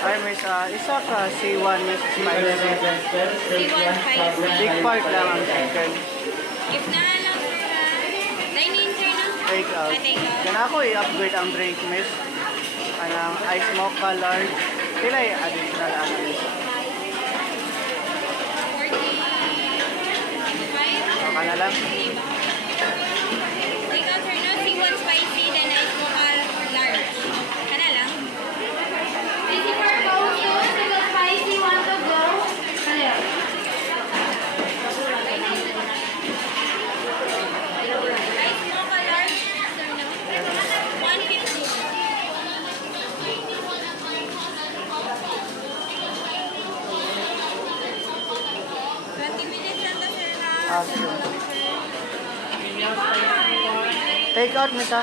Ay, may isa ka, C1, may spicy. C1 spicy. Big part lang ang chicken. If na lang, sir, ha? Dine-in, sir, no? Take out. Take out. Yan ako i-upgrade ang drink, miss. Anong ice mocha large. Pila additional ang miss. 45. Baka na lang. Take out, sir, no? C1 spicy, then ice mocha large. Kana lang? Easy for both, so C1 spicy, want to go? Kana lang. Ice mocha large, sir, no? 150. 20 minutes lang na, sir, na. Ah, sure. Take out, miss, ha?